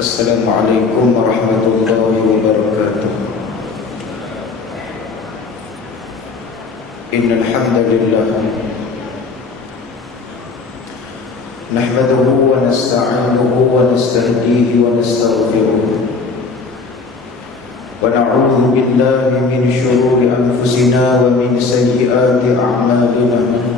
Assalamualaikum warahmatullahi wabarakatuh. Innal hamdalillah nahmaduhu wa nasta'inuhu wa nastahdihi wa nastaghfiruh wa na'udzu billahi min shururi anfusina wa min sayyiati a'malina.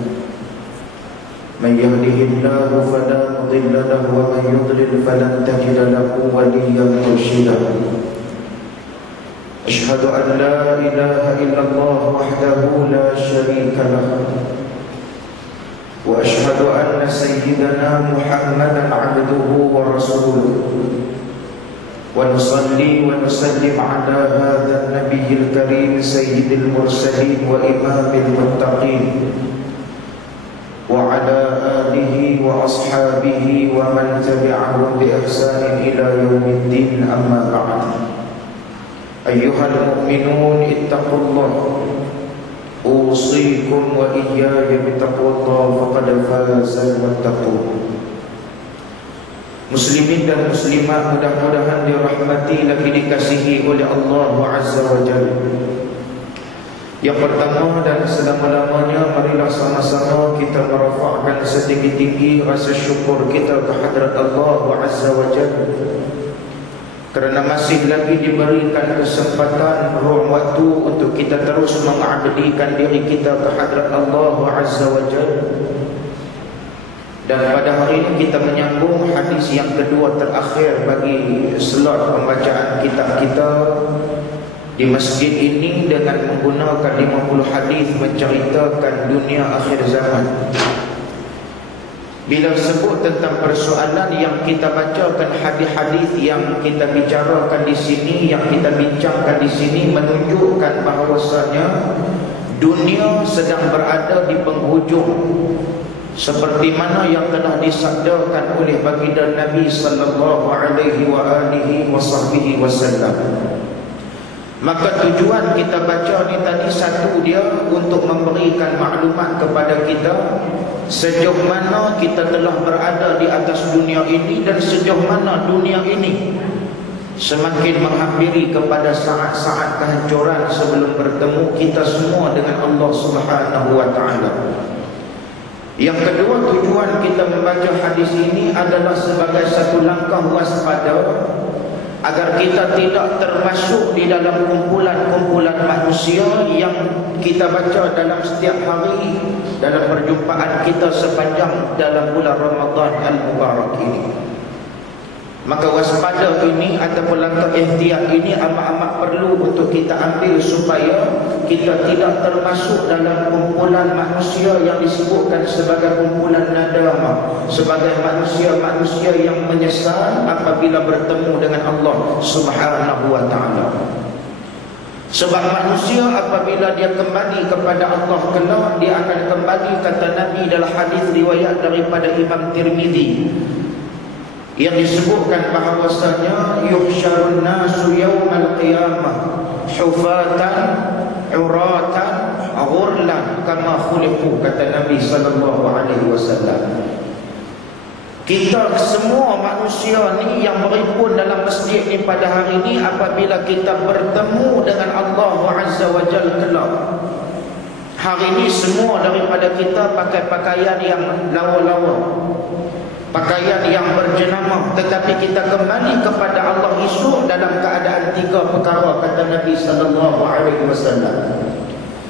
من يهده الله فلا مضل له ومن يضلل فلن تجد له وليا مرشدا. أشهد أن لا إله إلا الله وحده لا شريك له وأشهد أن سيدنا محمدا عبده ورسوله ونصلي ونسلم على هذا النبي الكريم سيد المرسلين وإمام المتقين وعلى آله وأصحابه ومن تبعهم بإحسان إلى يوم الدين. أما بعد، أيها المؤمنون اتقوا الله، أوصيكم وإياي بتقوى الله فقد فاز المتقون. Muslimin dan muslimat mudah-mudahan dirahmati lagi dikasihi oleh Allah Azza wa Jalla. Yang pertama dan selama-lamanya, marilah sama-sama kita merafakkan setinggi-tinggi rasa syukur kita kehadrat Allah Azza wa Jalla, kerana masih lagi diberikan kesempatan ruang waktu untuk kita terus mengabdikan diri kita kehadrat Allah Azza wa Jalla. Dan pada hari ini kita menyambung hadis yang kedua terakhir bagi slot pembacaan kitab kita di masjid ini dengan menggunakan 50 hadis menceritakan dunia akhir zaman. Bila sebut tentang persoalan yang kita bacakan, hadis-hadis yang kita bicarakan di sini, yang kita bincangkan di sini, menunjukkan bahawasanya dunia sedang berada di penghujung, seperti mana yang telah disabdakan oleh baginda Nabi sallallahu alaihi wasallam. Maka tujuan kita baca ni tadi, satu dia untuk memberikan maklumat kepada kita sejauh mana kita telah berada di atas dunia ini dan sejauh mana dunia ini semakin menghampiri kepada saat-saat kehancuran sebelum bertemu kita semua dengan Allah Subhanahu wa taala. Yang kedua, tujuan kita membaca hadis ini adalah sebagai satu langkah waspada agar kita tidak termasuk di dalam kumpulan-kumpulan manusia yang kita baca dalam setiap hari dalam perjumpaan kita sepanjang dalam bulan Ramadan Al-Mubarak ini. Maka waspada ini ataupun langkah ihtiyat ini amat-amat perlu untuk kita ambil supaya kita tidak termasuk dalam kumpulan manusia yang disebutkan sebagai kumpulan nadamah, sebagai manusia-manusia yang menyesal apabila bertemu dengan Allah Subhanahu wa taala. Sebab manusia apabila dia kembali kepada Allah kelak, dia akan kembali, kata Nabi dalam hadis riwayat daripada Imam Tirmizi, yang disebutkan bahawasanya yuhsyarun nasu yawmal qiyamah hufatan uratan ghurlan kama khuliqu, kata Nabi sallallahu alaihi wasallam. Kita semua manusia ni yang berhimpun dalam masjid ni pada hari ni, apabila kita bertemu dengan Allah Azza wa Jalla kelak, hari ni semua daripada kita pakai pakaian yang lawa-lawa, pakaian yang berjenama, tetapi kita kembali kepada Allah esok dalam keadaan tiga perkara, kata Nabi sallallahu alaihi wasallam.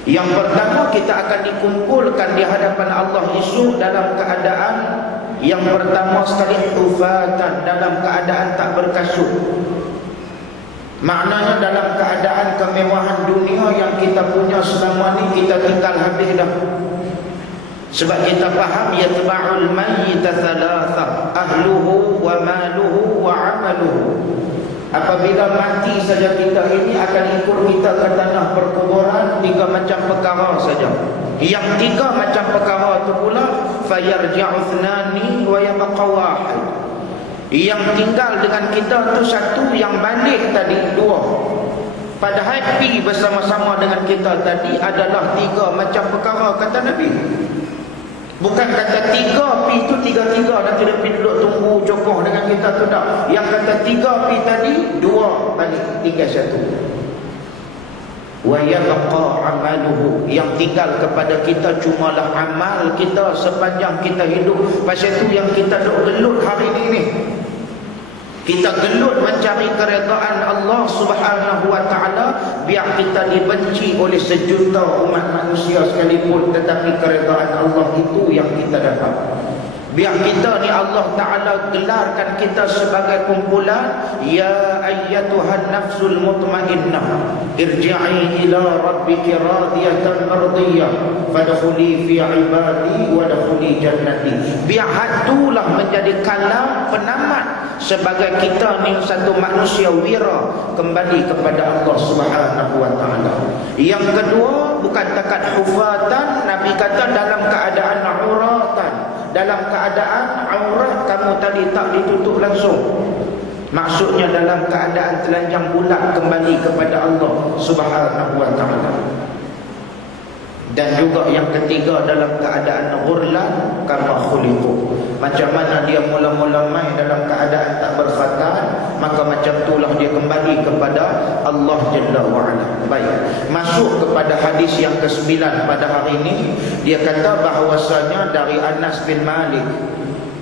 Yang pertama, kita akan dikumpulkan di hadapan Allah esok dalam keadaan yang pertama sekali hufatan, dalam keadaan tak berkasut. Maknanya dalam keadaan kemewahan dunia yang kita punya selama ni kita tinggal habis dah. Sebab kita faham yatba'ul mayyita thalatha ahluhu wa maluhu wa amaluhu. Apabila mati saja kita ini akan ikut kita ke tanah perkuburan, tiga macam perkara saja. Yang tiga macam perkara itu pula fayarja'u thnani wa yabqa wahid. Yang tinggal dengan kita tu satu, yang balik tadi dua. Padahal happy bersama-sama dengan kita tadi adalah tiga macam perkara, kata Nabi. Bukan kata 3 pi tu 3-3 nanti dia pergi duduk tunggu jokoh dengan kita tu tak. Yang kata 3 pi tadi 2 balik 3-1. Wa yabqa amaluhu, yang tinggal kepada kita cumalah amal kita sepanjang kita hidup. Pasal tu yang kita duk gelut hari ni. Kita gelut mencari keredaan Allah Subhanahu wa taala, biar kita dibenci oleh sejuta umat manusia sekalipun, tetapi keredaan Allah itu yang kita dapat. Biar kita ni Allah Ta'ala gelarkan kita sebagai kumpulan, ya ayyatuhan nafsul mutmainnah irji'i ila rabbiki radiyatan mardiyah fadkhuli fi ibadi wa dkhuli jannati. Biar hatulah menjadi kalam penamat sebagai kita ni satu manusia wira kembali kepada Allah Subhanahu wa taala. Yang kedua, bukan takat hufatan, Nabi kata dalam keadaan auratan, dalam keadaan aurat kamu tadi tak ditutup langsung. Maksudnya dalam keadaan telanjang bulat kembali kepada Allah Subhanahu wa taala. Dan juga yang ketiga, dalam keadaan ghurlan kama khuliqu. Macam mana dia mula-mula main dalam keadaan tak berkhatan, maka macam itulah dia kembali kepada Allah Jalla wa'ala. Baik, masuk kepada hadis yang ke-9 pada hari ini. Dia kata bahawasanya dari Anas bin Malik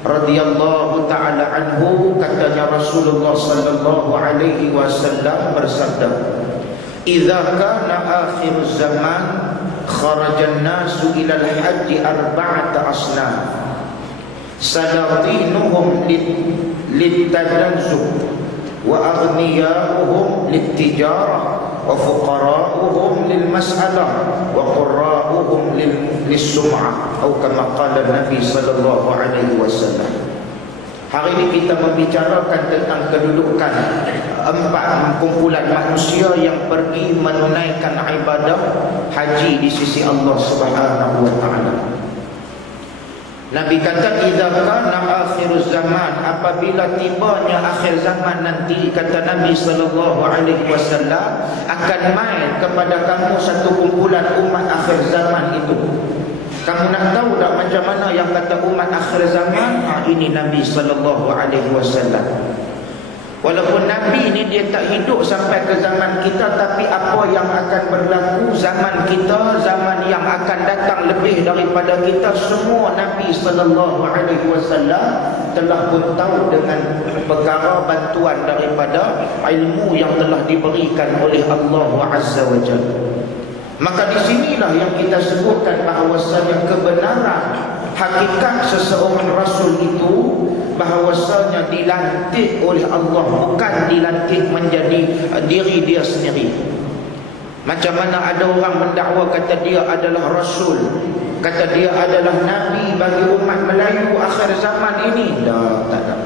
radhiyallahu ta'ala anhu, katanya Rasulullah sallallahu alaihi wasallam bersabda, "Idza kana akhiruz zaman kharajan nasu ila al-hajj arba'ata asnaf salatinuhum lit-tadanzub wa aghniyauhum lit-tijarah wa fuqara'uhum lil-mas'alah wa qurra'uhum lis-sum'ah," atau kama qala Nabi sallallahu alaihi wasallam. Hari ini kita membicarakan tentang kedudukan 4 kumpulan manusia yang pergi menunaikan ibadah haji di sisi Allah Subhanahu wa taala. Nabi kata, idza kana akhiruz zaman, apabila tibanya akhir zaman nanti, kata Nabi sallallahu alaihi wasallam, akan main kepada kamu satu kumpulan umat akhir zaman itu. Kamu nak tahu tak macam mana yang kata umat akhir zaman? Ini Nabi sallallahu alaihi wasallam. Walaupun Nabi ni dia tak hidup sampai ke zaman kita, tapi apa yang akan berlaku zaman kita, zaman yang akan datang lebih daripada kita, semua Nabi sallallahu alaihi wasallam telah pun tahu dengan perkara bantuan daripada ilmu yang telah diberikan oleh Allah Azza wa Jalla. Maka di sinilah yang kita sebutkan bahawasanya kebenaran hakikat seseorang Rasul itu, bahawasanya dilantik oleh Allah, bukan dilantik menjadi diri dia sendiri. Macam mana ada orang mendakwa kata dia adalah Rasul, kata dia adalah Nabi bagi umat Melayu akhir zaman ini. Tak ada.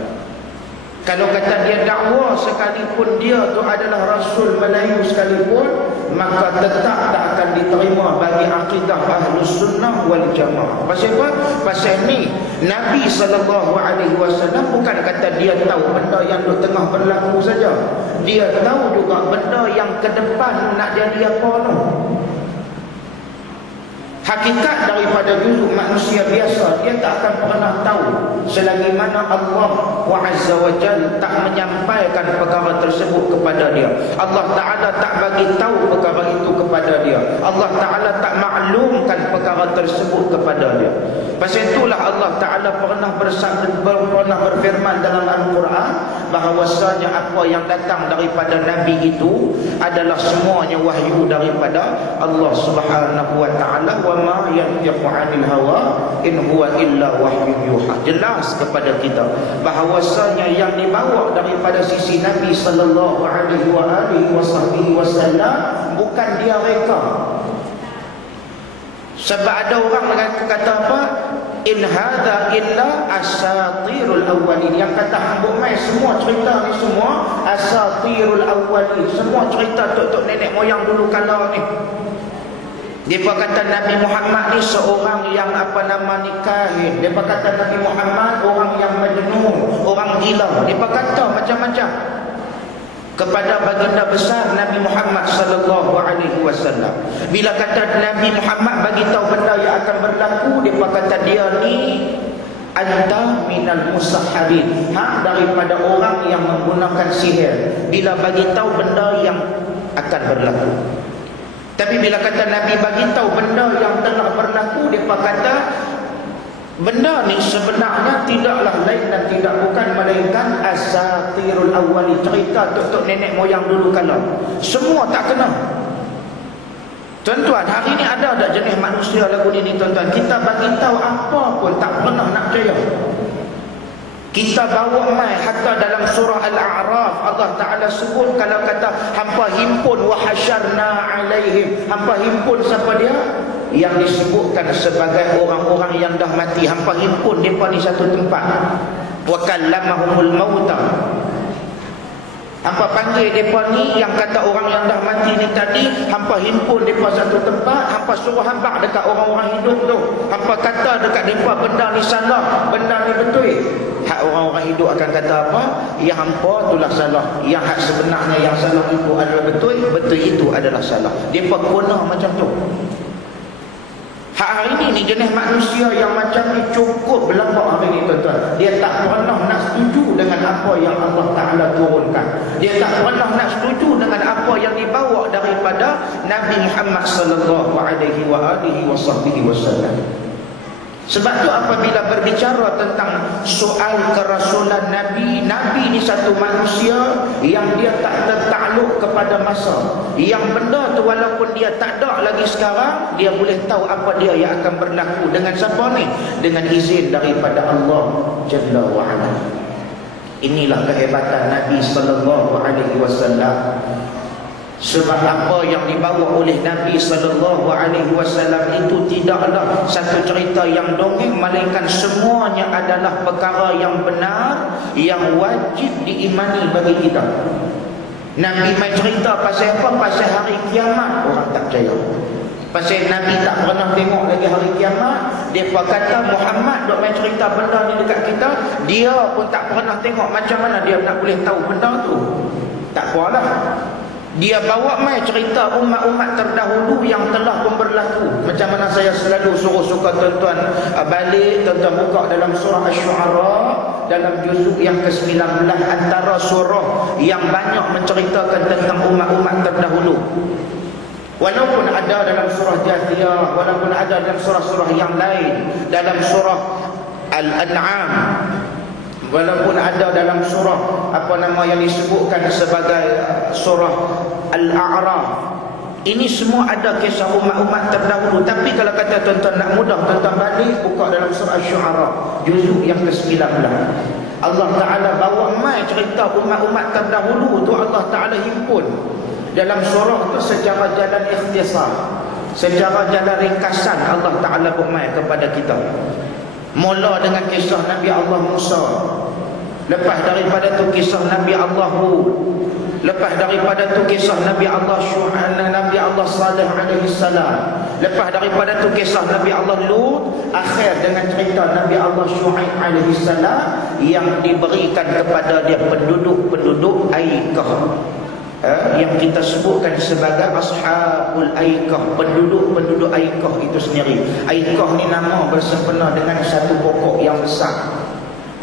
Kalau kata dia dakwa sekalipun dia tu adalah Rasul Melayu sekalipun, maka tetap tak akan diterima bagi akidah Ahlus Sunnah wal Jamaah. Pasal apa? Pasal ni Nabi SAW bukan kata dia tahu benda yang di tengah berlaku saja. Dia tahu juga benda yang ke depan nak jadi apa tu. Hakikat daripada dulu manusia biasa, dia tak akan pernah tahu selagi mana Allah Azza wa Jalla tak menyampaikan perkara tersebut kepada dia. Allah Ta'ala tak bagi tahu perkara itu kepada dia. Allah Ta'ala tak maklumkan perkara tersebut kepada dia. Pasal itulah Allah Ta'ala pernah berfirman dalam Al-Quran bahawasanya apa yang datang daripada Nabi itu adalah semuanya wahyu daripada Allah Subhanahu wa Ta'ala. Wa ma yantiqu 'anil hawa in huwa illa wahyun yuha. Jelas kepada kita bahawasanya yang dibawa daripada sisi Nabi sallallahu alaihi wasallam bukan dia reka. Sebab ada orang kata apa? In hadza illa asatirul awwalin. Yang kata hambuk mai semua cerita ni semua asatirul awwalin. Semua cerita tok-tok nenek moyang dulu kala ni. Dia kata Nabi Muhammad ni seorang yang kahin. Dia kata Nabi Muhammad orang yang majnun, orang gila. Dia kata macam-macam. kepada baginda besar Nabi Muhammad sallallahu alaihi wasallam. Bila kata Nabi Muhammad bagi tahu benda yang akan berlaku, dia kata dia ni anta minal musahharin, daripada orang yang menggunakan sihir. Bila bagi tahu benda yang akan berlaku. Tapi bila kata Nabi bagi tahu benda yang telah berlaku, dia kata benda ni sebenarnya tidaklah lain dan tidak bukan melainkan asatirul awwali, cerita tok-tok nenek moyang dulu kala. Semua tak kena. Tuan-tuan, hari ni ada tak jenis manusia lagu ni tuan-tuan? Kita bagi tahu apa pun tak pernah nak percaya. Kita bawa mai hatta dalam surah Al-A'raf Allah Ta'ala sebut, kalau kata hampa himpun wa hasyarna alaihim, hampa himpun siapa dia? Yang disebutkan sebagai orang-orang yang dah mati. Hampa himpun mereka ni satu tempat. Wa kallamahumul mauta, hampa panggil mereka ni yang kata orang yang dah mati ni tadi, hampa himpun mereka satu tempat, hampa suruh hamba dekat orang-orang hidup tu, hampa kata dekat mereka benda ni salah, benda ni betul. Hak orang-orang hidup akan kata apa? Yang hampa itulah salah, yang hak sebenarnya yang salah itu adalah betul, betul itu adalah salah. Mereka guna macam tu. Hak hari ni jenis manusia yang macam ni cukup berlambak hari ni tuan-tuan. Dia tak pernah nak setuju dengan apa yang Allah Ta'ala turunkan. Dia tak pernah nak setuju dengan apa yang dibawa daripada Nabi Muhammad sallallahu alaihi wasallam. Sebab tu apabila berbicara tentang soal kerasulan Nabi, Nabi ni satu manusia yang dia tak tertakluk kepada masa. Yang benda tu walaupun dia tak ada lagi sekarang, dia boleh tahu apa dia yang akan berlaku. Dengan siapa ni? Dengan izin daripada Allah Jalla wa'ala. Inilah kehebatan Nabi sallallahu alaihi wasallam. Sebab apa yang dibawa oleh Nabi sallallahu alaihi wasallam itu tidaklah satu cerita yang dongeng, melainkan semuanya adalah perkara yang benar, yang wajib diimani bagi kita. Nabi mai cerita pasal apa? Pasal hari kiamat, orang tak percaya. Pasal Nabi tak pernah tengok lagi hari kiamat, dia kata Muhammad dok mai cerita benda ni dekat kita, dia pun tak pernah tengok. Macam mana dia nak boleh tahu benda tu? Tak apalah. Dia bawa mai cerita umat-umat terdahulu yang telah pun berlaku. Macam mana saya selalu suka tuan-tuan balik, tuan-tuan buka dalam surah Asy-Syu'ara, dalam juzuk yang ke-19, antara surah yang banyak menceritakan tentang umat-umat terdahulu. Walaupun ada dalam surah Jathiyah, walaupun ada dalam surah-surah yang lain, dalam surah Al-An'am, walaupun ada dalam surah apa nama yang disebutkan sebagai surah Al-A'raf, ini semua ada kisah umat-umat terdahulu. Tapi kalau kata tuan-tuan nak mudah, tuan-tuan balik buka dalam surah Asy-Syu'ara juzuk yang ke-19. Allah Ta'ala bawa mai cerita umat-umat terdahulu tu, Allah Ta'ala himpun dalam surah tu secara jalan ikhtisar, secara jalan ringkasan. Allah Ta'ala buat mai kepada kita. Mula dengan kisah Nabi Allah Musa, lepas daripada tu kisah Nabi Allah Hud, lepas daripada tu kisah Nabi Allah Syu'aib, Nabi Allah Salih alaihi salam, lepas daripada tu kisah Nabi Allah Lut, akhir dengan cerita Nabi Allah Syu'aib alaihi salam yang diberikan kepada dia penduduk-penduduk Aikah, yang kita sebutkan sebagai Ashabul Aikah, penduduk-penduduk Aikah itu sendiri. Aikah ni nama bersempena dengan satu pokok yang besar.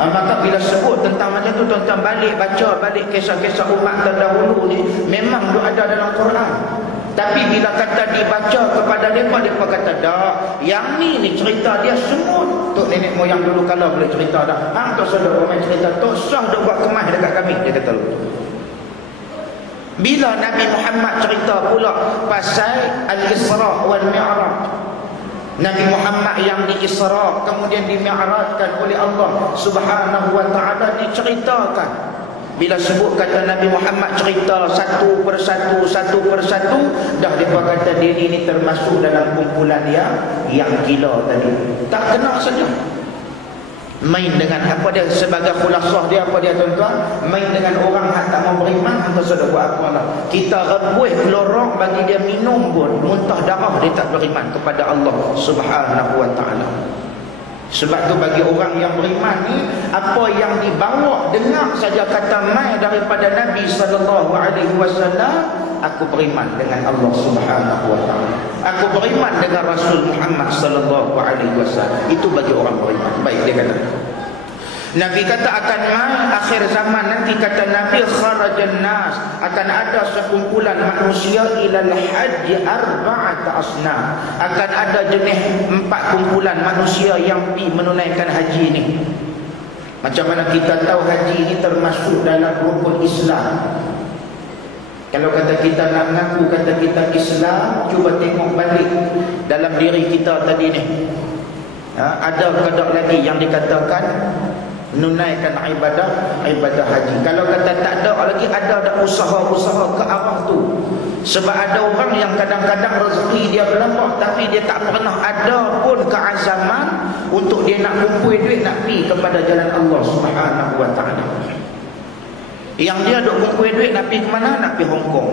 Maka bila sebut tentang macam tu, tuan-tuan balik baca balik kisah-kisah umat terdahulu ni, memang tu ada dalam Quran. Tapi bila kata dibaca kepada mereka kata dah, yang ni cerita dia semua tok nenek moyang dulu kala boleh cerita dah. Hang tu saudara main cerita tu sah dah buat kemas dekat kami, dia kata lu. Bila Nabi Muhammad cerita pula pasal Al-Isra' wal Mi'raj, Nabi Muhammad yang di-Isra' kemudian di-Mi'rajkan oleh Allah Subhanahu wa ta'ala, diceritakan. Bila sebut kata Nabi Muhammad cerita satu persatu, dah dia kata diri ini termasuk dalam kumpulan yang gila tadi. Tak kena saja. Main dengan apa dia sebagai khulasah dia, apa dia tuan-tuan, main dengan orang yang tak mau beriman, atau sudah buat apa lah. Kita rebuih lorong bagi dia minum pun muntah darah, dia tak beriman kepada Allah Subhanahu wa ta'ala. Sebab tu bagi orang yang beriman ni, apa yang dibawa dengar saja kata mai daripada Nabi SAW, aku beriman dengan Allah Subhanahu wa taala. Aku beriman dengan Rasul Muhammad SAW. Itu bagi orang beriman. Baik, dia kata. Nabi kata akan mai akhir zaman nanti, kata Nabi, kharajan nas, akan ada sekumpulan manusia ilal haji arba'ata asnaf, akan ada jenis 4 kumpulan manusia yang pergi menunaikan haji ni. Macam mana kita tahu haji ni termasuk dalam rukun Islam? Kalau kata kita nak mengaku kata kita Islam, cuba tengok balik dalam diri kita tadi ni. Ada kadang lagi yang dikatakan menunaikan ibadah haji. Kalau kata tak ada lagi, ada usaha-usaha ke arah tu. Sebab ada orang yang kadang-kadang rezeki dia berlimpah, tapi dia tak pernah ada pun keazaman untuk dia nak kumpul duit nak pergi kepada jalan Allah Subhanahu wa taala. Yang dia duk kumpul duit nak pergi ke mana? Nak pergi Hong Kong.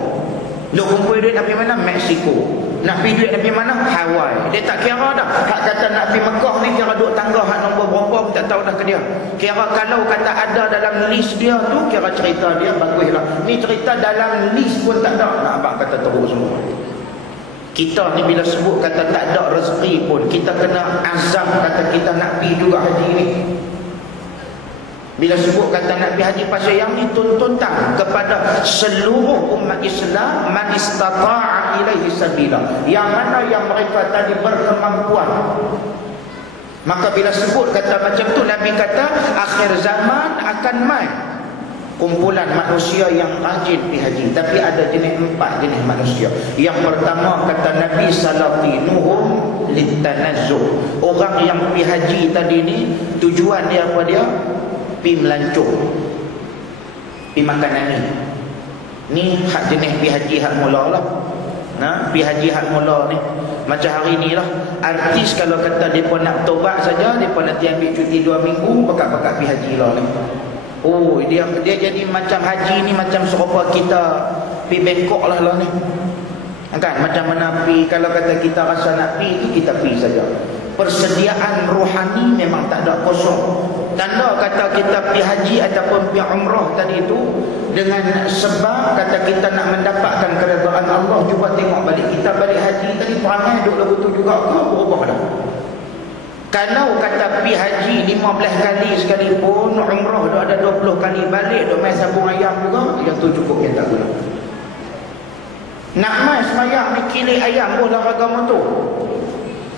Duk kumpul duit nak pergi mana? Mexico. Nak pergi duit nak pergi mana? Hawaii. Dia tak kira dah. Hak kata nak pergi Mekah ni, kira duk tangga hak nombor berapa pun tak tahu dah ke dia. Kira kalau kata ada dalam list dia tu, kira cerita dia baguslah. Ni cerita dalam list pun tak ada. Nak abang kata teruk semua. Kita ni bila sebut kata tak ada rezeki pun, kita kena azam kata kita nak pergi juga haji ni. Bila sebut kata nak pergi haji pasal yang ni tuntutan kepada seluruh umat Islam, man istata'a ilaihi sabila, yang mana yang mereka tadi berkemampuan. Maka bila sebut kata macam tu, Nabi kata akhir zaman akan mai kumpulan manusia yang rajin pergi haji. Tapi ada jenis 4 jenis manusia. Yang pertama kata Nabi, salatinuhum litanazzuh. Orang yang pergi haji tadi ni, tujuan dia apa dia? Pi melancong, pi makanan ni hak jenis pi haji hak mula lah. Pi haji hak mula ni macam hari ni lah, artis kalau kata mereka nak tobat saja, mereka nanti ambil cuti 2 minggu, pekat-pekat pi haji lah ni. Oh, dia jadi macam haji ni macam serupa kita pi Bangkok lah ni kan. Macam mana pi, kalau kata kita rasa nak pi tu kita pi saja. Persediaan rohani memang tak ada, kosong. Tanda kata kita pergi haji ataupun pergi umrah tadi itu dengan sebab kata kita nak mendapatkan keredaan Allah. Cuba tengok balik, kita balik haji tadi perangai duk lagu tu juga ke berubah dah? Kalau kata pergi haji 15 kali sekalipun, umrah duk ada 20 kali, balik duk main sabung ayam juga, yang tu cukup, yang tak guna. Nak main semayang ni kilik ayam pun dalam agama tu.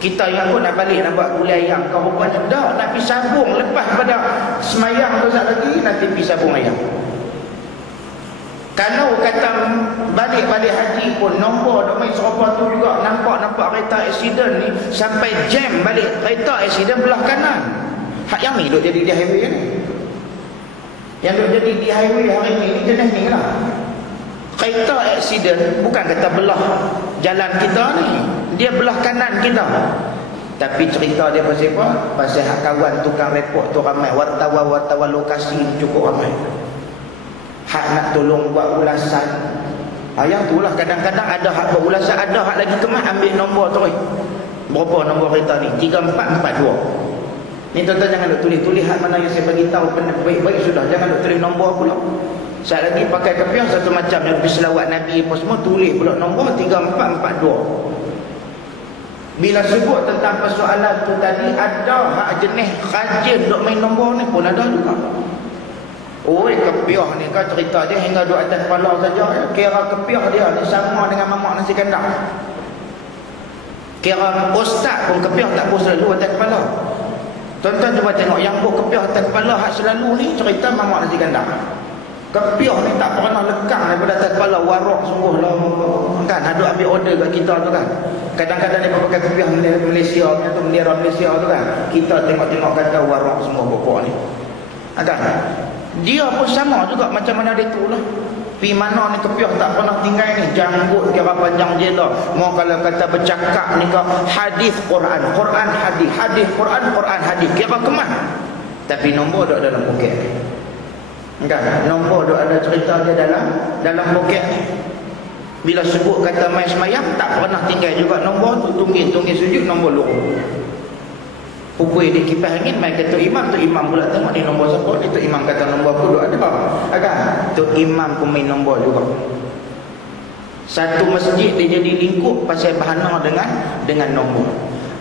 Kita yang pun nak balik nak buat gulai ayam, kau rupanya dah nak pergi sabung lepas pada semayang tu lagi, nanti pergi sabung ayam. Kalau kata balik-balik haji pun nombor dok main serupa tu juga, nampak kereta aksiden ni sampai jam balik, kereta aksiden belah kanan. Hak yang ni duk jadi di highway ni. Yang duk jadi di highway hari ni jenis ni lah. Kereta aksiden bukan kata belah jalan kita ni, dia belah kanan kita. Tapi cerita dia pasal apa? Pasal hak kawan tukang report tu ramai, wartawan lokasi cukup ramai. Hak nak tolong buat ulasan. Yang tu lah kadang-kadang ada hak buat ulasan, ada hak lagi kemas ambil nombor terus. Berapa nombor kereta ni? 3442. Ni tuan-tuan jangan duk tulis hak mana yang saya bagi tahu baik-baik sudah, jangan duk tulis nombor pula. Saya lagi pakai kepiah satu macam yang berselawat Nabi apa semua, tulis pula nombor 3442. Bila sebut tentang persoalan tu tadi, ada hak jenis rajin duk main nombor ni pun ada juga. Oi, kepiah ni kan cerita dia hingga duk atas kepala saja. Kira kepiah dia ni sama dengan mamak nasi kandar. Kira ustaz pun kepiah tak pun selalu atas kepala. Tuan-tuan cuba tengok yang buat kepiah atas kepala hak selalu ni cerita mamak nasi kandar. Kepiah ni tak pernah lekang daripada atas kepala, warak sungguh lah kan. Ada ambil order kat kita tu kan. Kadang-kadang dia pakai kepiah Malaysia atau bendera Malaysia tu kan. Kita tengok-tengok kata warak semua pokok ni kan. Dia pun sama juga macam mana dia tu lah. Pi mana ni kepiah tak pernah tinggal ni, janggut kira panjang jela. Mau kalau kata bercakap ni ke hadis Quran hadis, hadis Quran hadis, kira kemas. Tapi nombor duk dalam poket ni. Enggak, nombor duk ada cerita dia dalam poket ni. Bila sebut kata main semayang tak pernah tinggal juga nombor tu, tunggil sujud nombor lurus. Pukul dia kipas angin, main kata imam, tu imam pula tengok ni nombor siapa ni, tu imam kata nombor aku duk ada. Agak tu imam pun main nombor juga. Satu masjid dia jadi lingkup pasal bahana dengan nombor.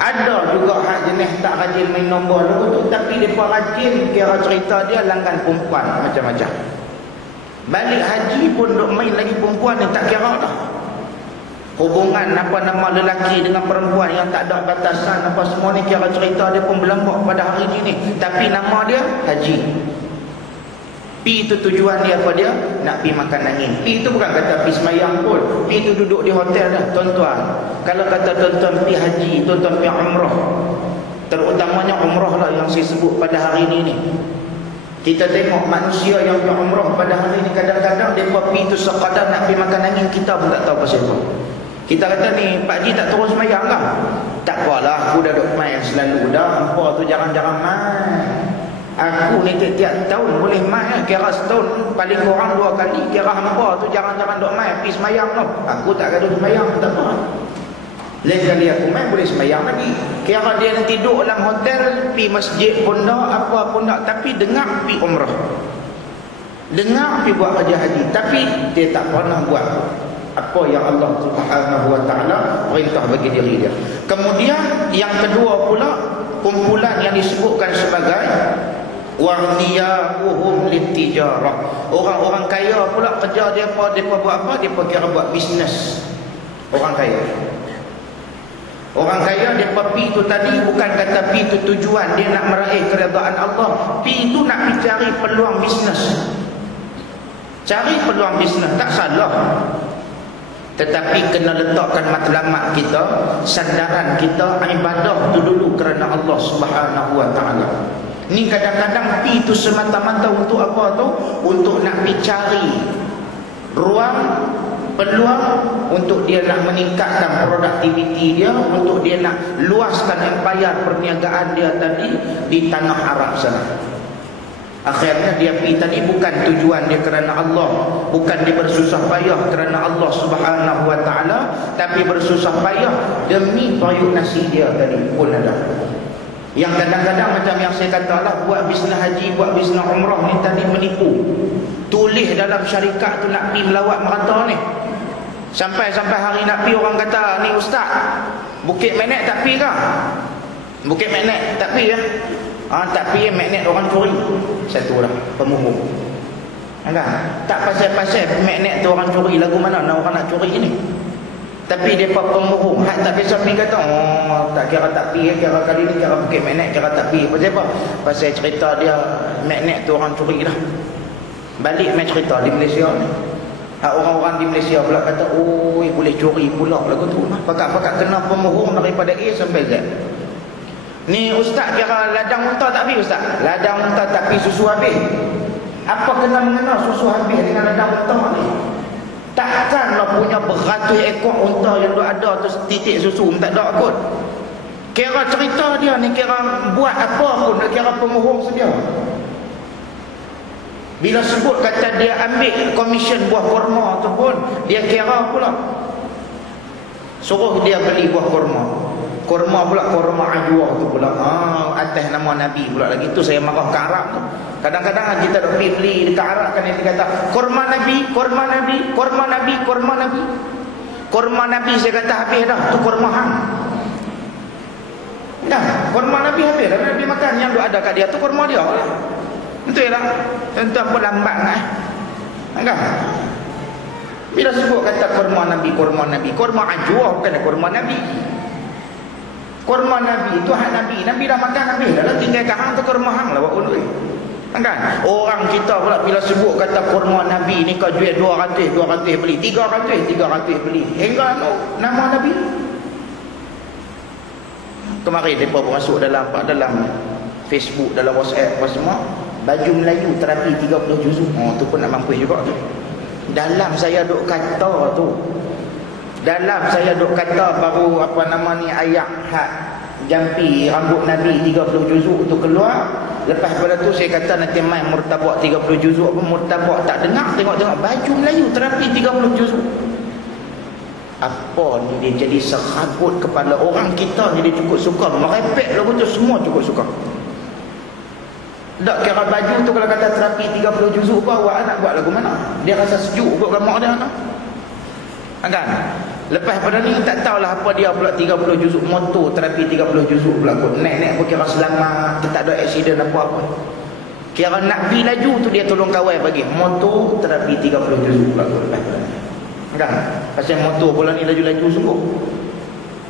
Ada juga hak jenis tak rajin main nombor dulu tu, tapi depa rajin kira cerita dia langgan perempuan macam-macam. Balik haji pun duk main lagi perempuan ni tak kira dah. Hubungan apa nama lelaki dengan perempuan yang tak ada batasan apa semua ni kira cerita dia pun berlembak pada hari ni. Tapi nama dia haji. Pi itu tujuan dia apa dia? Nak pi makan angin. Pi itu bukan kata pi semayang pun. Pi itu duduk di hotel dah, tuan-tuan. Kalau kata tuan-tuan pi haji, tuan-tuan pi umrah. Terutamanya umrah lah yang saya sebut pada hari ini ni. Kita tengok manusia yang pi umrah pada hari ini kadang-kadang depa pi itu sekadar nak pi makan angin, kita pun tak tahu pasal apa. Kita kata ni, Pak Haji tak terus semayang lah. Tak apalah, aku dah duk main selalu dah. Hampa tu jarang-jarang main. Aku ni tiap-tiap tahun boleh main, kira setahun paling kurang 2 kali. Kira hampa tu jarang-jarang duk main, pergi semayang tu. Aku tak gaduh semayang, tak apa. Lain kali aku main boleh semayang lagi. Kira dia nanti duduk dalam hotel, pergi masjid pun tak, apa pun tak. Tapi dengar pergi umrah, dengar pergi buat kerja haji, tapi dia tak pernah buat apa yang Allah Subhanahu Wa Taala perintah bagi diri dia. Kemudian yang kedua pula, kumpulan yang disebutkan sebagai warniyahum litijarah. Orang-orang kaya pula kerja depa buat apa? Depa kira buat bisnes. Orang kaya. Orang kaya depa pi tu tadi bukan kata pi tu tujuan dia nak meraih keredaan Allah. Pi tu nak cari peluang bisnes. Cari peluang bisnes tak salah. Tetapi kena letakkan matlamat kita, sandaran kita, ibadah tu dulu kerana Allah Subhanahu Wa Taala. Ni kadang-kadang pi tu semata-mata untuk apa tu? Untuk nak pi cari ruang, peluang untuk dia nak meningkatkan produktiviti dia, untuk dia nak luaskan empayar perniagaan dia tadi di tanah Arab sana. Akhirnya dia pergi tadi bukan tujuan dia kerana Allah, bukan dia bersusah payah kerana Allah Subhanahu Wa Taala, tapi bersusah payah demi toyok nasi dia tadi pun ada. Yang kadang-kadang macam yang saya kata lah, buat bisnes haji, buat bisnes umrah ni tadi menipu. Tulis dalam syarikat tu nak pergi melawat merata ni. Sampai-sampai hari nak pergi orang kata, ni ustaz, Bukit Menek tak pergi ke? Bukit Menek tak pergi ya? Tak pergi magnet orang curi. Satu lah, pemuhung. Kan? Tak pasal-pasal magnet tu orang curi, lagu mana orang nak curi ni. Tapi mereka pemuhung. Hak tak biasa pergi kata, tak kira tak pergi, kira kali ni kira Bukit Magnet, kira tak pergi. Pasal apa? Pasal cerita dia magnet tu orang curi lah. Balik main cerita di Malaysia ni. Orang-orang di Malaysia pula kata, boleh curi pula lagu tu. Pakat-pakat kena pemuhung daripada A sampai Z. Ni ustaz kira ladang unta tak pergi ustaz? Ladang unta tak pergi susu habis. Apa kena mengenal susu habis dengan ladang unta ni? Takkanlah punya beratus ekor unta yang ada tu titik susu, tak ada kot. Kira cerita dia ni kira buat apa pun, kira pemohong sedia. Bila sebut kata dia ambil komisen buah kurma tu pun, dia kira pula suruh dia beli buah kurma. Kurma pula, kurma ajwa tu pula. Atas nama Nabi pula lagi. Tu saya marah ke Arab tu. Kadang-kadang kita dah beli dekat Arab kan, dia kata kurma Nabi, kurma Nabi, kurma Nabi, kurma Nabi. Kurma Nabi saya kata habis dah. Tu kurma hang. Dah, kurma Nabi habis dah. Nabi makan yang ada kat dia tu kurma dia lah. Betul tak? Tentu pun lambat kan? Bila sebut kata kurma Nabi, kurma Nabi, kurma ajwa bukan kurma Nabi. Kurma Nabi itu hak Nabi. Nabi dah makan habis dah, tinggal kat hang tu kurma hang lah buat undui. Kan? Orang kita pula bila sebut kata kurma Nabi ni kau jual 200 beli, 300 beli. Hingga nama Nabi. Kemarin depa pun masuk dalam Facebook, dalam WhatsApp apa semua, baju Melayu terapi 30 juzuk. Tu pun nak mampu juga tu. Dalam saya duk kata tu, dalam saya duk kata baru apa nama ni ayat hak jampi rambut Nabi 30 juzuk tu keluar. Lepas pada tu saya kata nanti main murtabak 30 juzuk apa murtabak tak dengar, tengok-tengok baju Melayu terapi 30 juzuk. Apa ni dia jadi serabut kepala orang kita ni, dia cukup suka merepek lagu tu, semua cukup suka. Tak kira baju tu, kalau kata terapi 30 juzuk apa, awak nak buat lagu mana? Dia rasa sejuk buat gambar dia nak. Kan? Lepas pada ni tak tahulah apa dia pula 30 juzuk motor, terapi 30 juzuk pula kot. Naik-naik pun kira selamat, tak ada aksiden apa-apa. Kira nak pergi laju tu dia tolong kawal bagi motor terapi 30 juzuk pula kot. Kan? Pasal motor pula ni laju-laju sungguh.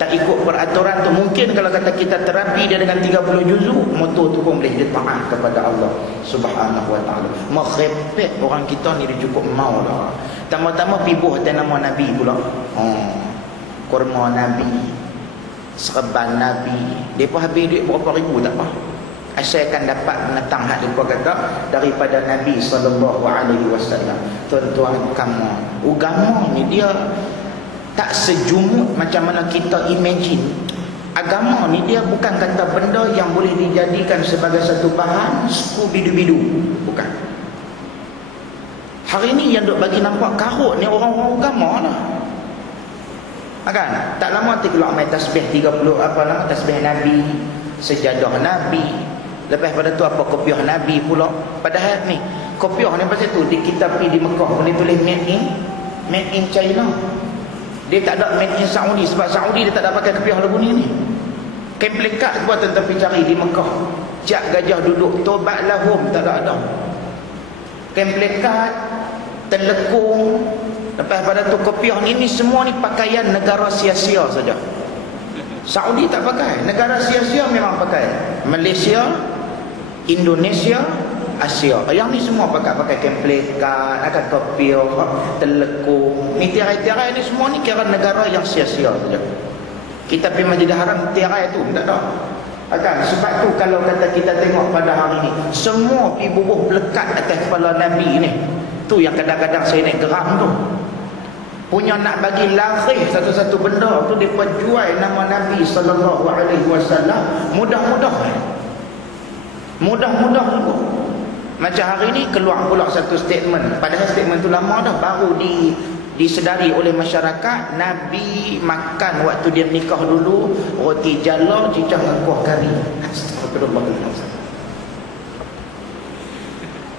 Tak ikut peraturan tu. Mungkin kalau kata kita terapi dia dengan 30 juzuk, motor tu pun boleh dia taat kepada Allah Subhanahu wa ta'ala. Merepek orang kita ni dia cukup mau lah. Tama-tama pibuh atas nama Nabi pula. Kurma Nabi, serban Nabi. Dia pun habis duit berapa ribu tak apa. Asalkan dapat mengetang hak dia kata daripada Nabi SAW. Tuan-tuan kamu, agama ni dia tak sejumut macam mana kita imagine. Agama ni dia bukan kata benda yang boleh dijadikan sebagai satu bahan suku bidu-bidu. Bukan. Hari ni yang duk bagi nampak karut ni orang-orang agama lah. Kan? Tak lama tu keluar main tasbih 30 apa nama tasbih Nabi, sejadah Nabi. Lepas pada tu apa kopiah Nabi pula. Padahal ni kopiah ni pasal tu di kitab di Mekah boleh tulis made in China. Dia tak ada made in Saudi, sebab Saudi dia tak ada pakai kopiah lagu ni. Kemplikat buat tentang cari di Mekah. Cak gajah duduk tobat lahum tak ada. Kemplikat, telekung. Lepas pada tu kopiah ni semua ni pakaian negara sia-sia saja. Saudi tak pakai, negara sia-sia memang pakai. Malaysia, Indonesia, Asia. Yang ni semua pakai kemplikat, akan kopiah, telekung. Ni tirai-tirai ni semua ni kira negara yang sia-sia saja. Kita pergi Masjidil Haram, tirai tu tak ada. Kan? Sebab tu kalau kata kita tengok pada hari ni, semua pergi bubuh melekat atas kepala Nabi ni. Tu yang kadang-kadang saya naik geram tu. Punya nak bagi larih satu-satu benda tu, dia jual nama Nabi SAW. Mudah-mudah tu. Macam hari ni keluar pula satu statement. Padahal statement tu lama dah, baru disedari oleh masyarakat. Nabi makan waktu dia nikah dulu roti jala cicak dengan kuah kari. Astagfirullahaladzim.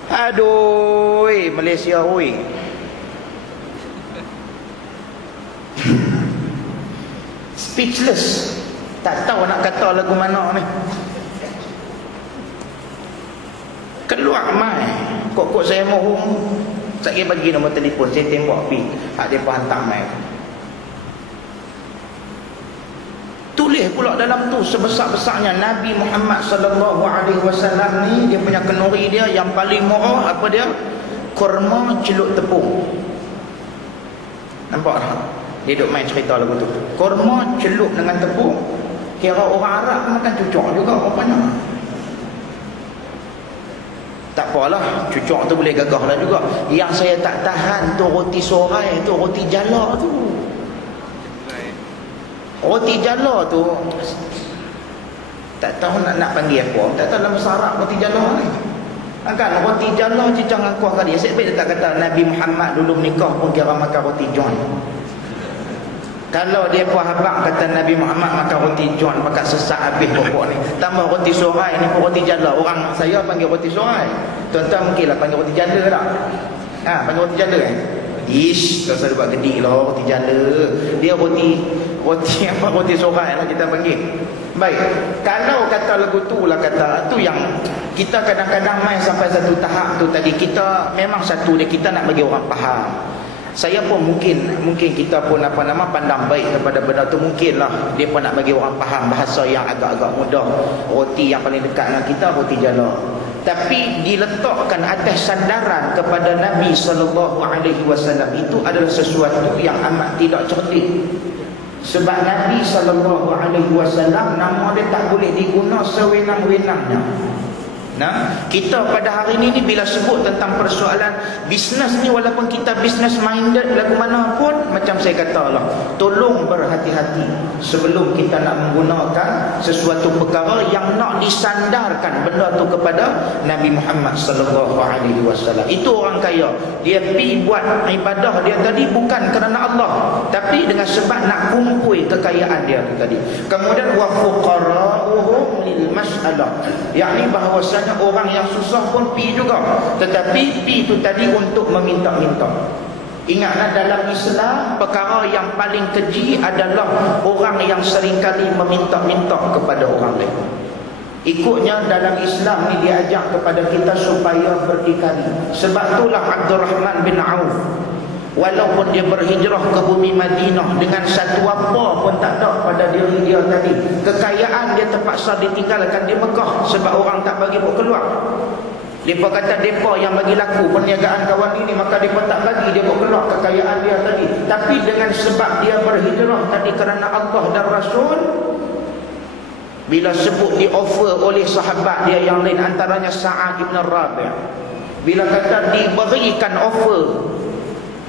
Aduh, Malaysia oi. Speechless. Tak tahu nak kata lagu mana ni. Keluar mai. Kok saya mohon. Saya bagi nombor telefon, saya tembak pi. Hak depa hantar mai. Tulis pula dalam tu sebesar-besarnya Nabi Muhammad sallallahu alaihi wasallam ni, dia punya kenuri dia yang paling murah apa dia? Kurma celup tepung. Nampak tak? Dia duk main cerita lagu tu. Kurma celup dengan tepung. Kira orang Arab makan cucuk juga rupanya. Tak apalah, cucuk tu boleh gagah lah juga. Yang saya tak tahan tu roti sorai tu, roti jala tu. Roti jala tu tak tahu nak panggil apa. Tak tahu dalam bahasa Arab roti jala ni. Kan roti jala cicak dengan kuah kari. Saya dia tak kata Nabi Muhammad dulu menikah pun kira makan roti john. Kalau dia pun habaq kata Nabi Muhammad makan roti john pakai sesak habis pokok ni. Tambah roti sorai ni pun roti jala. Orang saya panggil roti sorai. Tuan-tuan mungkinlah panggil roti jala tak? Panggil roti jala kan? Ish, kalau saya buat gedik lah roti jala. Dia roti sorai lah kita panggil. Baik, kalau kata lagu tu lah kata tu yang kita kadang-kadang main sampai satu tahap tu tadi, kita memang satu dia kita nak bagi orang faham. Saya pun mungkin kita pun pandang baik kepada benda tu, mungkinlah dia pun nak bagi orang faham bahasa yang agak-agak mudah. Roti yang paling dekat dengan kita roti jala. Tapi diletakkan atas sandaran kepada Nabi SAW itu adalah sesuatu yang amat tidak cerdik. Sebab Nabi SAW nama dia tak boleh diguna sewenang-wenangnya. Nah, kita pada hari ini bila sebut tentang persoalan bisnes ni, walaupun kita business minded lagu mana pun, macam saya kata lah, tolong berhati-hati sebelum kita nak menggunakan sesuatu perkara yang nak disandarkan benda tu kepada Nabi Muhammad sallallahu alaihi wasallam. Itu orang kaya, dia pi buat ibadah dia tadi bukan kerana Allah, tapi dengan sebab nak kumpul kekayaan dia tadi. Kemudian wa fuqara'uhum lil mas'alah, yakni bahawasanya orang yang susah pun pi juga, tetapi pi itu tadi untuk meminta-minta. Ingatlah dalam Islam perkara yang paling keji adalah orang yang seringkali meminta-minta kepada orang lain. Ikutnya dalam Islam ni diajak kepada kita supaya berdikari. Sebab itulah Abdurrahman bin Auf, walaupun dia berhijrah ke bumi Madinah dengan satu apa pun tak ada pada diri dia tadi, kekayaan dia terpaksa ditinggalkan di Mekah sebab orang tak bagi buat keluar. Mereka kata mereka yang bagi laku perniagaan kawan ini, maka mereka tak bagi dia buat keluar kekayaan dia tadi. Tapi dengan sebab dia berhijrah tadi kerana Allah dan Rasul, bila sebut di offer oleh sahabat dia yang lain, antaranya Sa'ad bin Rabi', bila kata diberikan offer,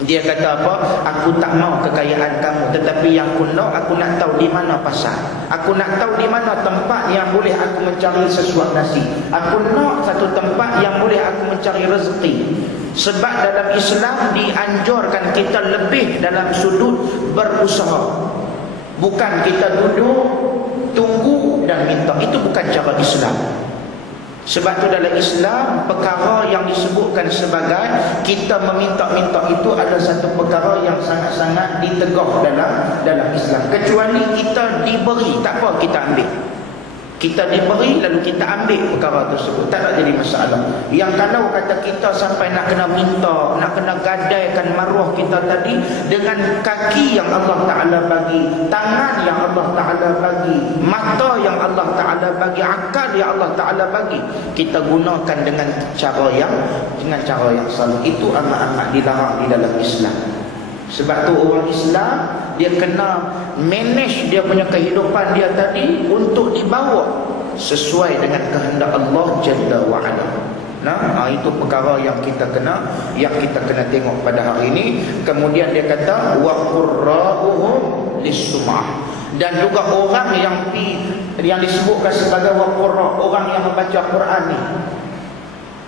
dia kata apa? Aku tak mau kekayaan kamu, tetapi yang aku nak tahu di mana pasar. Aku nak tahu di mana tempat yang boleh aku mencari sesuap nasi. Aku nak satu tempat yang boleh aku mencari rezeki. Sebab dalam Islam dianjurkan kita lebih dalam sudut berusaha. Bukan kita duduk, tunggu dan minta. Itu bukan cara Islam. Sebab tu dalam Islam, perkara yang disebutkan sebagai kita meminta-minta itu adalah satu perkara yang sangat-sangat ditegah dalam Islam. Kecuali kita diberi, tak apa kita ambil. Kita diberi lalu kita ambil perkara tersebut, tak ada jadi masalah. Yang kalau kata kita sampai nak kena minta, nak kena gadaikan maruah kita tadi dengan kaki yang Allah Ta'ala bagi, tangan yang Allah Ta'ala bagi, mata yang Allah Ta'ala bagi, akal yang Allah Ta'ala bagi, kita gunakan dengan cara yang salah. Itu amat-amat dilarang di dalam Islam. Sebab tu orang Islam dia kena manage dia punya kehidupan dia tadi untuk dibawa sesuai dengan kehendak Allah Jalla wa Ala. Nah, itu perkara yang kita kena tengok pada hari ini. Kemudian dia kata wa qurra'uhum lis-sum'ah, dan juga orang yang disebutkan sebagai wa qurra', orang yang membaca Quran ni,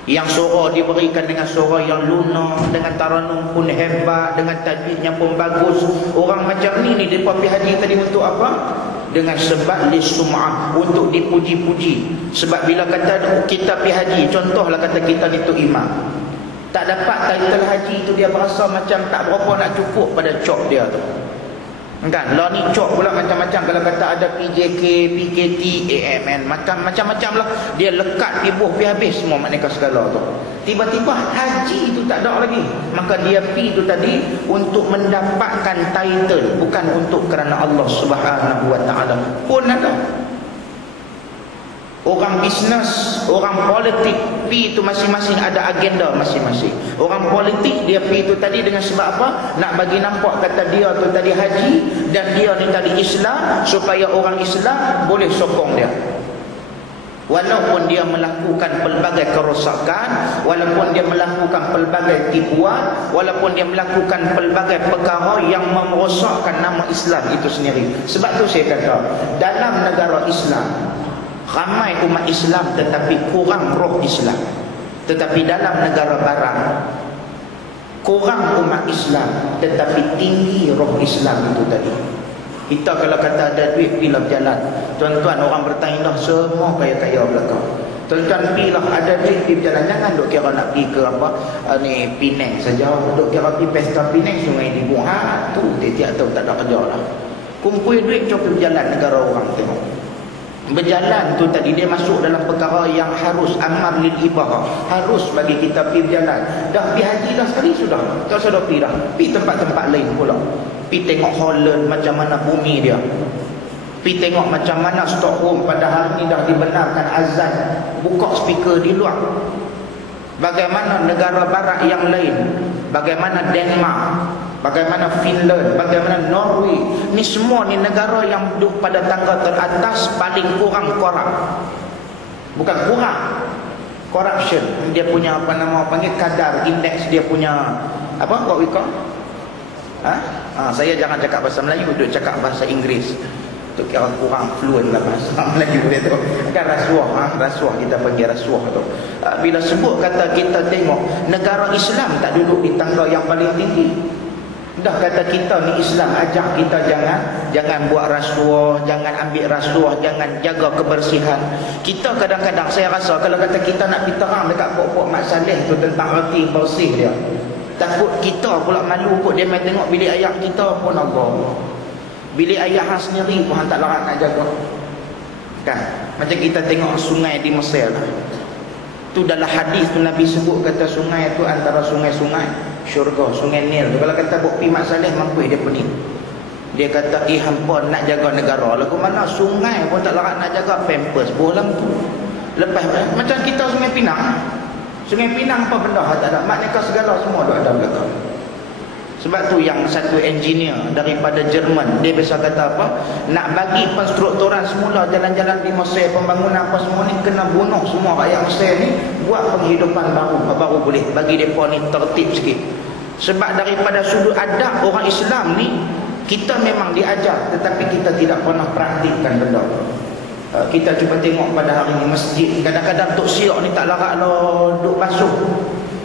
yang suara diberikan dengan suara yang lunak, dengan taranum pun hebat, dengan tajwidnya pun bagus. Orang macam ni mereka pergi haji tadi untuk apa? Dengan sebab lisum'ah, untuk dipuji-puji. Sebab bila kata kita pergi haji, contohlah kata kita ni tu imam, tak dapat title haji tu, dia berasa macam tak berapa nak cukup pada cop dia tu. Kan? Lah ni cok pula macam-macam. Kalau kata ada PJK, PKT, AMN, macam-macam lah. Dia lekat tibuh pergi habis semua maknanya segala tu. Tiba-tiba haji tu tak ada lagi. Maka dia pergi tu tadi untuk mendapatkan title, bukan untuk kerana Allah Subhanahu wa Ta'ala. Pun ada orang bisnes, orang politik pi itu masing-masing ada agenda masing-masing. Orang politik dia pi itu tadi dengan sebab apa? Nak bagi nampak kata dia tu tadi haji dan dia ni tadi Islam, supaya orang Islam boleh sokong dia. Walaupun dia melakukan pelbagai kerosakan, walaupun dia melakukan pelbagai tipuan, walaupun dia melakukan pelbagai perkara yang merosakkan nama Islam itu sendiri. Sebab tu saya kata, dalam negara Islam ramai umat Islam tetapi kurang roh Islam. Tetapi dalam negara barat kurang umat Islam tetapi tinggi roh Islam itu tadi. Kita kalau kata ada duit pergilah berjalan. Tuan-tuan orang bertanya dah semua kaya-kaya belakang. Tuan-tuan pergilah ada duit pergi berjalan. Jangan duk kira nak pergi ke apa ni Penang saja. Duk kira pergi pesta Penang Sungai Dibung. Tu tiap tahu tak ada kerja lah. Kumpul duit cuba berjalan negara orang tengok. Berjalan tu tadi dia masuk dalam perkara yang harus amar lil ibadah, harus bagi kita pergi berjalan. Dah pergi haji dah sekali sudah, tak usah dah pergi dah, pergi tempat-tempat lain pula. Pergi tengok Holland macam mana bumi dia, pergi tengok macam mana Stockholm pada hari ni dah dibenarkan azan buka speaker di luar. Bagaimana negara barat yang lain, bagaimana Denmark, bagaimana Finland, bagaimana Norway, ni semua ni negara yang duduk pada tangga teratas paling kurang korup. Bukan kurang, corruption, dia punya apa nama panggil kadar indeks dia punya apa what we call saya jangan cakap bahasa Melayu, duk cakap bahasa Inggeris tu kira kurang fluent lah bahasa Melayu dia tu kan. Rasuah kita panggil rasuah tu. Bila sebut kata kita tengok negara Islam tak duduk di tangga yang paling tinggi, dah kata kita ni Islam ajak kita jangan buat rasuah, jangan ambil rasuah, jangan jaga kebersihan. Kita kadang-kadang saya rasa kalau kata kita nak pergi terang dekat pokok Mak Saleh tu tentang reti bersih dia, takut kita pula malu kot dia mai tengok bilik ayah kita pun Allah. Bilik ayah hang sendiri pun hang tak larat nak jaga. Kan? Macam kita tengok sungai di Mesir lah. Tu dalam hadis tu Nabi sebut kata sungai tu antara sungai-sungai syurga, sungai Nil. Kalau kata buat pi Mak Saleh mampu dia pening. Dia kata hampa nak jaga negara. Lagu mana sungai pun tak larat nak jaga, pampers bolang tu. Lepas macam kita Sungai Pinang. Sungai Pinang apa benda tak ada. Maknanya segala semua ada belakang. Sebab tu yang satu engineer daripada Jerman, dia biasa kata apa, nak bagi penstrukturan semula jalan-jalan di Mesir, pembangunan apa semua ni, kena bunuh semua rakyat Mesir ni, buat penghidupan baru boleh bagi mereka ni tertib sikit. Sebab daripada sudut adab orang Islam ni, kita memang diajar tetapi kita tidak pernah praktikkan benda. Kita cuba tengok pada hari ni masjid, kadang-kadang Tok Siok ni tak larat lah duk basuh.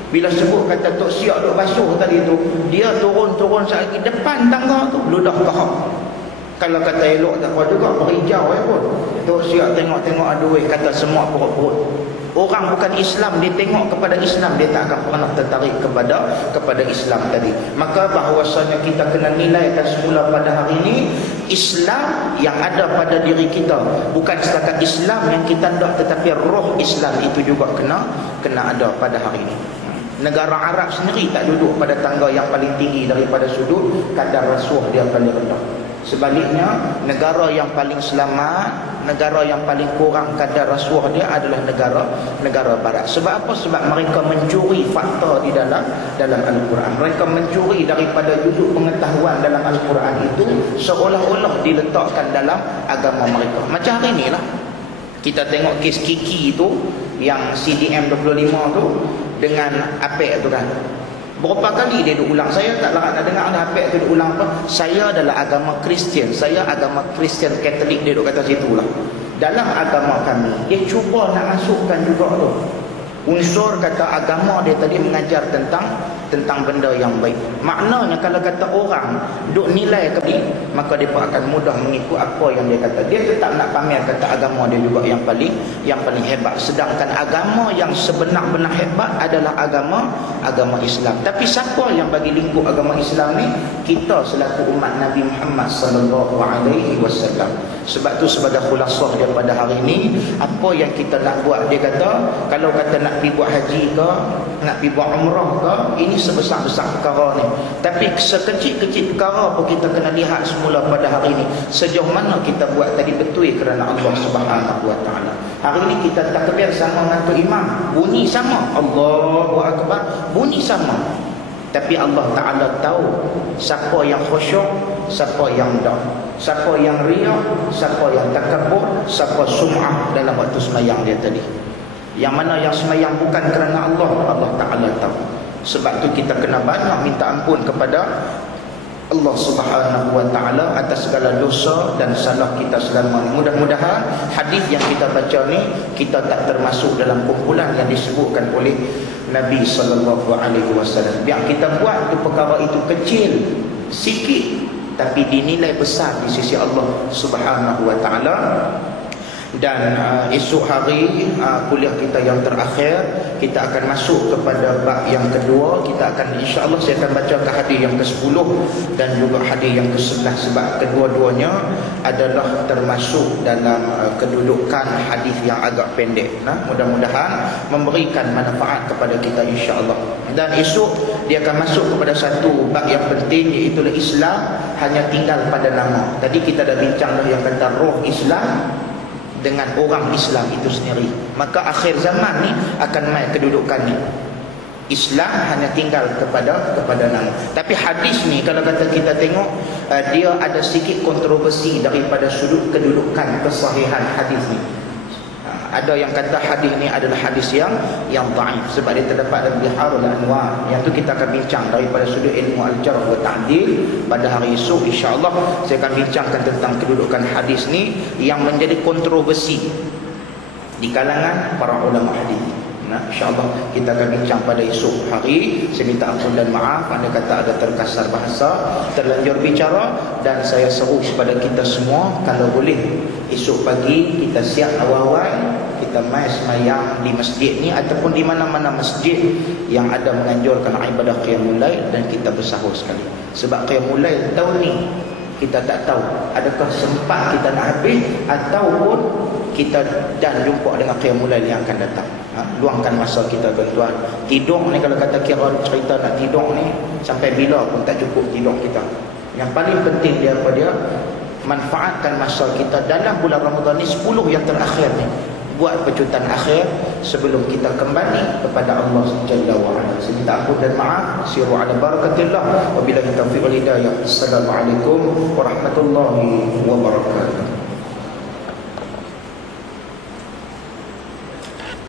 Bila sebut kata Tok Siok duk basuh tadi tu, dia turun sekali depan tangga tu ludah kahak. Kalau kata elok tak apa juga, berijau pun. Tok Siok tengok aduh kata semua perut-perut. Orang bukan Islam, dia tengok kepada Islam, dia tak akan pernah tertarik kepada Islam tadi. Maka bahawasanya kita kena nilaikan semula pada hari ini, Islam yang ada pada diri kita bukan setakat Islam yang kita ada, tetapi roh Islam itu juga kena ada pada hari ini. Negara Arab sendiri tak duduk pada tangga yang paling tinggi daripada sudut kadar rasuah dia paling rendah. Sebaliknya, negara yang paling selamat, negara yang paling kurang kadar rasuah dia adalah negara barat. Sebab apa? Sebab mereka mencuri fakta di dalam Al-Quran. Mereka mencuri daripada juzuk pengetahuan dalam Al-Quran itu seolah-olah diletakkan dalam agama mereka. Macam hari ni lah, kita tengok kes Kiki itu, yang CDM 25 tu dengan Apek tu kan. Berapa kali dia ulang, saya tak larat nak dengar ada Apek tu ulang apa, saya adalah agama Kristian, saya agama Kristian Katolik, dia duk kata situ lah. Dalam agama kami, dia cuba nak masukkan juga tu unsur kata agama dia tadi mengajar tentang benda yang baik. Maknanya kalau kata orang duk nilai ke ni, maka dia pun akan mudah mengikut apa yang dia kata. Dia tetap nak pamer kata agama dia juga yang paling hebat. Sedangkan agama yang sebenar-benar hebat adalah agama Islam. Tapi siapa yang bagi lingkup agama Islam ni? Kita selaku umat Nabi Muhammad sallallahu alaihi wasallam. Sebab tu sebagai khulasah daripada hari ini, apa yang kita nak buat, dia kata kalau kata nak pergi buat haji ke, nak pergi buat umrah ke, ini sebesar-besar perkara ni. Tapi sekecil-kecil perkara pun kita kena lihat semula pada hari ini. Sejauh mana kita buat tadi betul kerana Allah Subhanahu wa taala. Hari ini kita takbir sama dengan tu imam, bunyi sama, Allahu akbar, bunyi sama. Tapi Allah Ta'ala tahu siapa yang khusyuk, siapa yang tak, siapa yang riak, siapa yang takabur, siapa sum'ah dalam waktu semayang dia tadi. Yang mana yang semayang bukan kerana Allah, Allah Ta'ala tahu. Sebab tu kita kena banyak minta ampun kepada Allah Subhanahu wa taala atas segala dosa dan salah kita selama ini. Mudah-mudahan hadis yang kita baca ni kita tak termasuk dalam kumpulan yang disebutkan oleh Nabi sallallahu alaihi wasallam. Biar kita buat tu perkara itu kecil, sikit, tapi dinilai besar di sisi Allah Subhanahu wa taala. Dan esok hari kuliah kita yang terakhir, kita akan masuk kepada bab yang kedua. Kita akan insya-Allah saya akan bacakan hadis yang ke-10 dan juga hadis yang ke-11, sebab kedua-duanya adalah termasuk dalam kedudukan hadis yang agak pendek. Mudah-mudahan memberikan manfaat kepada kita insya-Allah. Dan esok dia akan masuk kepada satu bab yang penting, iaitu Islam hanya tinggal pada nama. Tadi kita dah bincang dah yang kata roh Islam dengan orang Islam itu sendiri. Maka akhir zaman ni akan main kedudukan ni. Islam hanya tinggal kepada nama. Tapi hadis ni kalau kata kita tengok, dia ada sedikit kontroversi daripada sudut kedudukan kesahihan hadis ni. Ada yang kata hadis ni adalah hadis yang dhaif sebab dia terdapat dalam Biharul Anwar. Yang tu kita akan bincang daripada sudut ilmu al-jarh wa ta'dil. Pada hari esok insya-Allah saya akan bincangkan tentang kedudukan hadis ni yang menjadi kontroversi di kalangan para ulama hadis. Nah, insya-Allah kita akan bincang pada esok hari. Saya minta ampun dan maaf anda kata ada terkasar bahasa, terlanjur bicara, dan saya seru kepada kita semua kalau boleh esok pagi kita siap awal-awal kita mai sembahyang di masjid ni ataupun di mana-mana masjid yang ada menganjurkan ibadah qiyamul lail, dan kita bersahur sekali. Sebab qiyamul lail tahun ni kita tak tahu adakah sempat kita nak habis ataupun kita dan jumpa dengan qiyamul lail yang akan datang. Luangkan masa kita tuan-tuan. Tidur ni kalau kata kira cerita nak tidur ni sampai bila pun tak cukup tidur kita. Yang paling penting dia apa dia? Manfaatkan masa kita dalam bulan Ramadan ni 10 yang terakhir ni. Buat pecutan akhir sebelum kita kembali kepada Allah Jalla wa Ala. Saya minta ampun dan maaf. Siru ala barakatillah. Wabillahi taufiq wal hidayah. Assalamualaikum warahmatullahi wabarakatuh.